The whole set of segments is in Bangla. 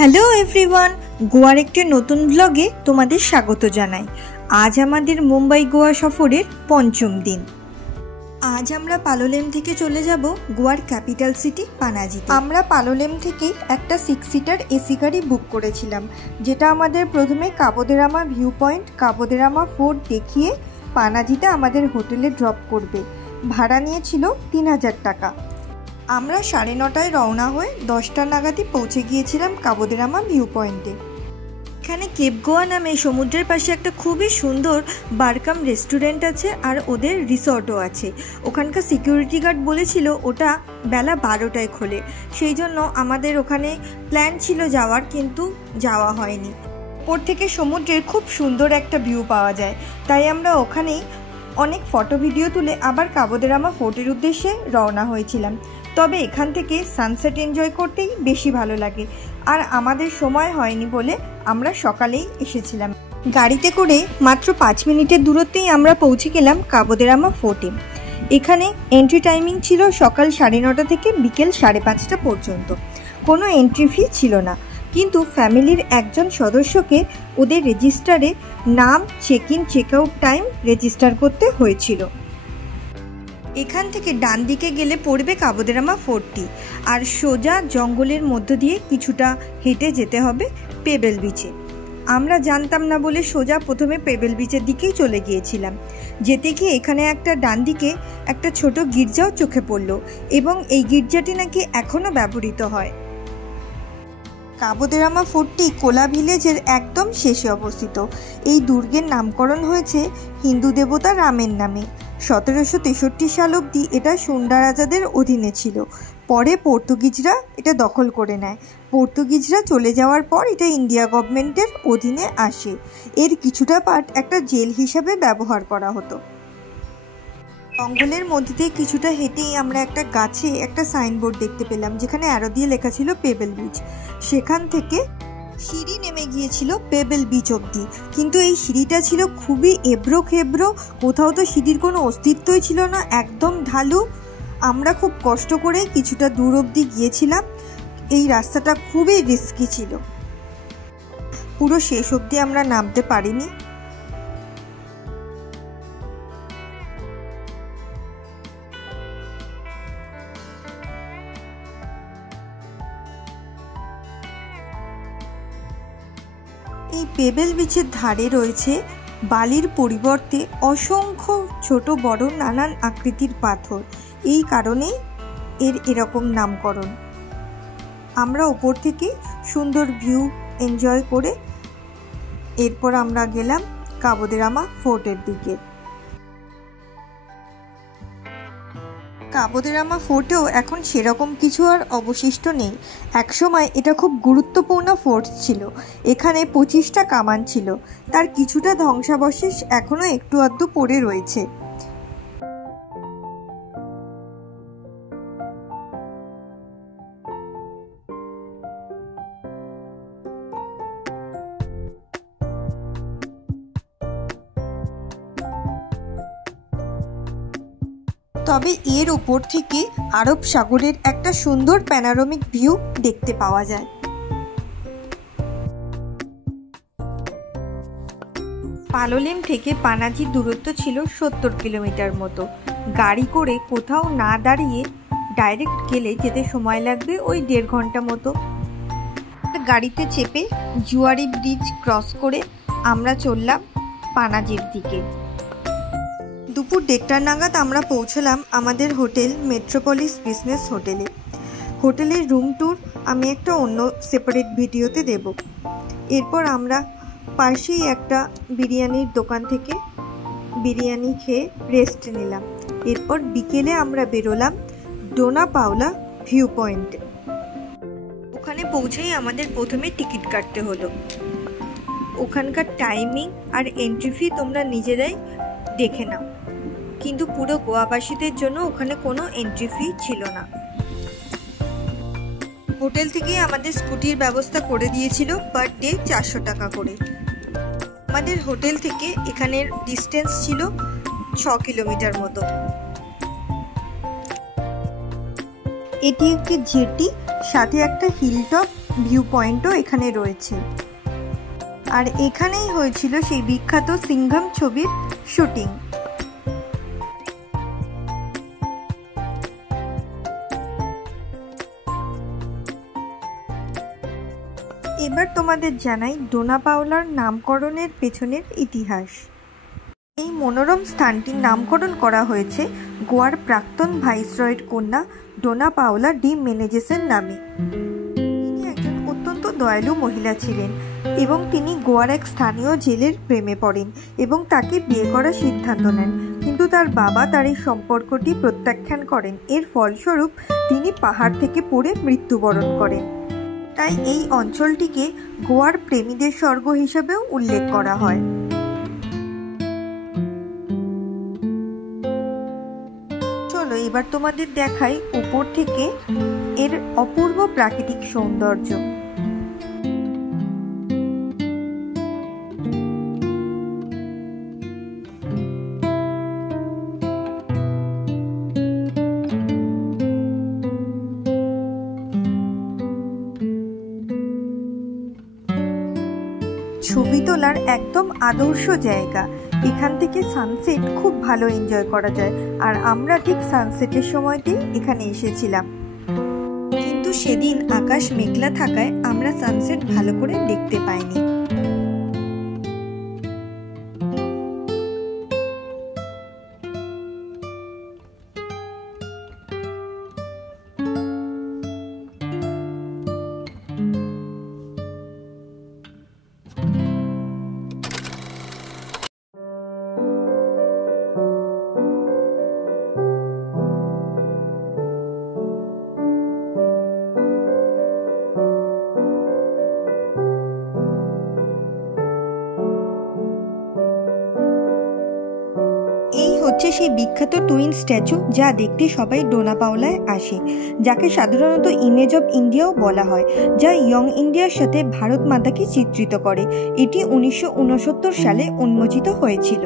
হ্যালো এভরিওয়ান, গোয়ার একটি নতুন ব্লগে তোমাদের স্বাগত জানাই। আজ আমাদের মুম্বাই গোয়া সফরের পঞ্চম দিন। আজ আমরা পালোলেম থেকে চলে যাব গোয়ার ক্যাপিটাল সিটি পানাজিতে। আমরা পালোলেম থেকে একটা 6 সিটার এসি গাড়ি বুক করেছিলাম, যেটা আমাদের প্রথমে কাবো দে রামা ভিউ পয়েন্ট, কাবো দে রামা ফোর্ট দেখিয়ে পানাজিতে আমাদের হোটেলে ড্রপ করবে। ভাড়া নিয়েছিল 3000 টাকা। আমরা 9:30টায় রওনা হয়ে 10টা নাগাদই পৌঁছে গিয়েছিলাম কাবো দে রামা ভিউ পয়েন্টে। এখানে কেপ গোয়া নামে সমুদ্রের পাশে একটা খুবই সুন্দর বারকাম রেস্টুরেন্ট আছে, আর ওদের রিসর্টও আছে। ওখানকার সিকিউরিটি গার্ড বলেছিল ওটা বেলা 12টায় খোলে, সেই জন্য আমাদের ওখানে প্ল্যান ছিল যাওয়ার, কিন্তু যাওয়া হয়নি। ওপর থেকে সমুদ্রের খুব সুন্দর একটা ভিউ পাওয়া যায়, তাই আমরা ওখানেই অনেক ফটো ভিডিও তুলে আবার কাবো দে রামা ফোর্টের উদ্দেশ্যে রওনা হয়েছিলাম। তবে এখান থেকে সানসেট এনজয় করতেই বেশি ভালো লাগে, আর আমাদের সময় হয়নি বলে আমরা সকালেই এসেছিলাম। গাড়িতে করে মাত্র 5 মিনিটের দূরত্বেই আমরা পৌঁছে গেলাম কাবো দে রামা ফোর্টে। এখানে এন্ট্রি টাইমিং ছিল সকাল 9:30 থেকে বিকেল 5:30 পর্যন্ত। কোনো এন্ট্রি ফি ছিল না, কিন্তু ফ্যামিলির একজন সদস্যকে ওদের রেজিস্টারে নাম, check in check out time register করতে হয়েছিল। এখান থেকে ডান দিকে গেলে পড়বে কাবো দে রামা ফোর্টটি, আর সোজা জঙ্গলের মধ্য দিয়ে কিছুটা হেঁটে যেতে হবে পেবেল বিচে। আমরা জানতাম না বলে সোজা প্রথমে পেবেল বিচের দিকেই চলে গিয়েছিলাম। যেতে গিয়ে এখানে একটা ডান দিকে একটা ছোট গির্জাও চোখে পড়ল, এবং এই গির্জাটি নাকি এখনও ব্যবহৃত হয়। কাবো দে রামা ফোর্টটি কোলা ভিলেজের একদম শেষে অবস্থিত। এই দুর্গের নামকরণ হয়েছে হিন্দু দেবতা রামের নামে। 1763 সাল অবধি এটা সুন্ডা রাজাদের অধীনে ছিল। পরে পর্তুগিজরা এটা দখল করে নেয়। পর্তুগিজরা চলে যাওয়ার পর এটা ইন্ডিয়া গভর্নমেন্টের অধীনে আসে। এর কিছুটা পার্ট একটা জেল হিসাবে ব্যবহার করা হতো। জঙ্গলের মধ্যে দিয়ে কিছুটা হেঁটেই আমরা একটা গাছে একটা সাইনবোর্ড দেখতে পেলাম, যেখানে অ্যারো দিয়ে লেখা ছিল পেবেল বিচ। সেখান থেকে সিঁড়ি নেমে গিয়েছিল পেবেল বিচ অবধি, কিন্তু এই সিঁড়িটা ছিল খুবই এবড়ো খেবড়ো, কোথাও তো সিঁড়ির কোনো অস্তিত্বই ছিল না, একদম ঢালু। আমরা খুব কষ্ট করে কিছুটা দূর অবধি গিয়েছিলাম। এই রাস্তাটা খুবই রিস্কি ছিল, পুরো শেষ অবধি আমরা নামতে পারিনি। এই পেবেল বিচের ধারে রয়েছে বালির পরিবর্তে অসংখ্য ছোট বড় নানান আকৃতির পাথর, এই কারণেই এর এরকম নামকরণ। আমরা ওপর থেকে সুন্দর ভিউ এনজয় করে এরপর আমরা গেলাম কাবো দে রামা ফোর্টের দিকে। কাবো দে রামা ফোর্টেও এখন সেরকম কিছু আর অবশিষ্ট নেই। একসময় এটা খুব গুরুত্বপূর্ণ ফোর্ট ছিল। এখানে 25টা কামান ছিল, তার কিছুটা ধ্বংসাবশেষ এখনো একটু আধটু পড়ে রয়েছে। তবে এর উপর থেকে আরব সাগরের একটা সুন্দর প্যানোরামিক ভিউ দেখতে পাওয়া যায়। পালোলেম থেকে পানাজির দূরত্ব ছিল 70 কিলোমিটার মতো। গাড়ি করে কোথাও না দাঁড়িয়ে ডাইরেক্ট গেলে যেতে সময় লাগবে ওই 1.5 ঘন্টা মতো। গাড়িতে চেপে জুয়ারি ব্রিজ ক্রস করে আমরা চললাম পানাজির দিকে। দুপুর 1:30 নাগাদ আমরা পৌঁছলাম আমাদের হোটেল মেট্রোপলিস বিজনেস হোটেলে। হোটেলের রুম ট্যুর আমি একটা অন্য সেপারেট ভিডিওতে দেব। এরপর আমরা পাশেই একটা বিরিয়ানির দোকান থেকে বিরিয়ানি খেয়ে রেস্ট নিলাম। এরপর বিকেলে আমরা বেরোলাম ডোনা পাওলা ভিউ পয়েন্টে। ওখানে পৌঁছেই আমাদের প্রথমে টিকিট কাটতে হলো। ওখানকার টাইমিং আর এন্ট্রি ফি তোমরা নিজেরাই দেখে নাও, কিন্তু পুরো গোয়াবাসীদের জন্য ওখানে কোনো এন্ট্রি ফি ছিল না। হোটেল থেকে আমাদের স্কুটির ব্যবস্থা করে দিয়েছিল পার ডে 400 টাকা করে। আমাদের হোটেল থেকে এখানের ডিস্টেন্স ছিল 6 কিলোমিটার মতো। এটি একটি জেটি, সাথে একটা হিলটপ ভিউ পয়েন্টও এখানে রয়েছে। আর এখানেই হয়েছিল সেই বিখ্যাত সিংঘম ছবির শুটিং। এবার তোমাদের জানাই ডোনা পাওলার নামকরণের পেছনের ইতিহাস। এই মনোরম স্থানটির নামকরণ করা হয়েছে গোয়ার প্রাক্তন ভাইসরয়ের কন্যা ডোনা পাওলা ডি মেনেজেসের নামে। তিনি একজন অত্যন্ত দয়ালু মহিলা ছিলেন এবং তিনি গোয়ার এক স্থানীয় জেলের প্রেমে পড়েন এবং তাকে বিয়ে করার সিদ্ধান্ত নেন, কিন্তু তার বাবা তার এই সম্পর্কটি প্রত্যাখ্যান করেন। এর ফলস্বরূপ তিনি পাহাড় থেকে পড়ে মৃত্যুবরণ করেন। তাই এই অঞ্চলটিকে গোয়ার প্রেমীদের স্বর্গ হিসেবেও উল্লেখ করা হয়। চলো এবার তোমাদের দেখাই উপর থেকে এর অপূর্ব প্রাকৃতিক সৌন্দর্য। ছবি তোলার একদম আদর্শ জায়গা। এখান থেকে সানসেট খুব ভালো এনজয় করা যায়, আর আমরা ঠিক সানসেটের সময়তেই এখানে এসেছিলাম, কিন্তু সেদিন আকাশ মেঘলা থাকায় আমরা সানসেট ভালো করে দেখতে পাইনি। হচ্ছে সেই বিখ্যাত টুইন স্ট্যাচু, যা দেখতে সবাই ডোনা পাওলায় আসে, যাকে সাধারণত ইমেজ অফ ইন্ডিয়াও বলা হয়, যা ইয়ং ইন্ডিয়ার সাথে ভারত মাতাকে চিত্রিত করে। এটি 1969 সালে উন্মোচিত হয়েছিল।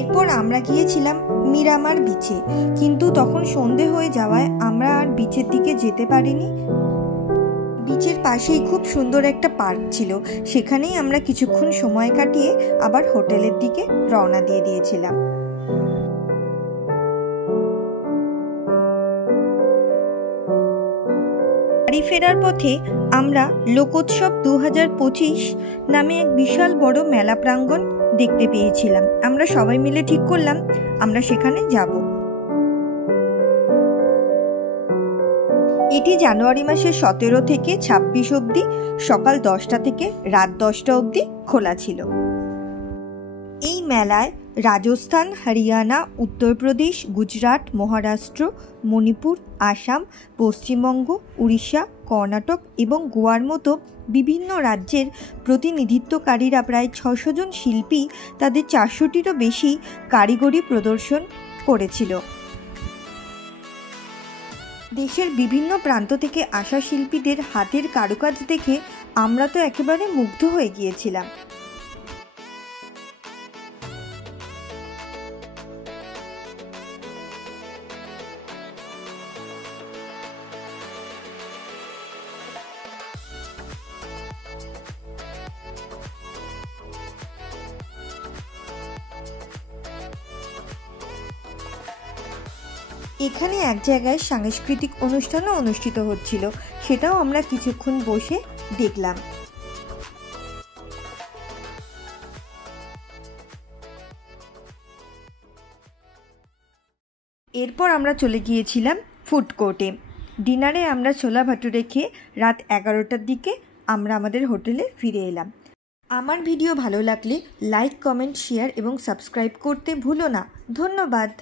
এরপর আমরা গিয়েছিলাম মিরামার বিচে, কিন্তু তখন সন্ধে হয়ে যাওয়ায় আমরা আর বিচের দিকে যেতে পারিনি। বিচের পাশেই খুব সুন্দর একটা পার্ক ছিল, সেখানেই আমরা কিছুক্ষণ সময় কাটিয়ে আবার হোটেলের দিকে রওনা দিয়ে দিয়েছিলাম। বাড়ি ফেরার পথে আমরা লোকোৎসব 2025 নামে এক বিশাল বড় মেলা প্রাঙ্গণ দেখতে পেয়েছিলাম। আমরা সবাই মিলে ঠিক করলাম আমরা সেখানে যাব। এটি জানুয়ারি মাসের 17 থেকে 26 অবধি সকাল 10টা থেকে রাত 10টা অবধি খোলা ছিল। এই মেলায় রাজস্থান, হরিয়ানা, উত্তরপ্রদেশ, গুজরাট, মহারাষ্ট্র, মণিপুর, আসাম, পশ্চিমবঙ্গ, উড়িষ্যা, কর্ণাটক এবং গোয়ার মতো বিভিন্ন রাজ্যের প্রতিনিধিত্বকারীরা প্রায় 600 জন শিল্পী তাদের 400টিরও বেশি কারিগরি প্রদর্শন করেছিল। দেশের বিভিন্ন প্রান্ত থেকে আসা শিল্পীদের হাতের কারুকাজ দেখে আমরা তো একেবারে মুগ্ধ হয়ে গিয়েছিলাম। এখানে এক জায়গায় সাংস্কৃতিক অনুষ্ঠানও অনুষ্ঠিত হচ্ছিল, সেটাও আমরা কিছুক্ষণ বসে দেখলাম। এরপর আমরা চলে গিয়েছিলাম ফুড কোর্টে। ডিনারে আমরা ছোলা ভাটুরে খেয়ে রাত 11টার দিকে আমরা আমাদের হোটেলে ফিরে এলাম। আমার ভিডিও ভালো লাগলে লাইক, কমেন্ট, শেয়ার এবং সাবস্ক্রাইব করতে ভুলো না। ধন্যবাদ।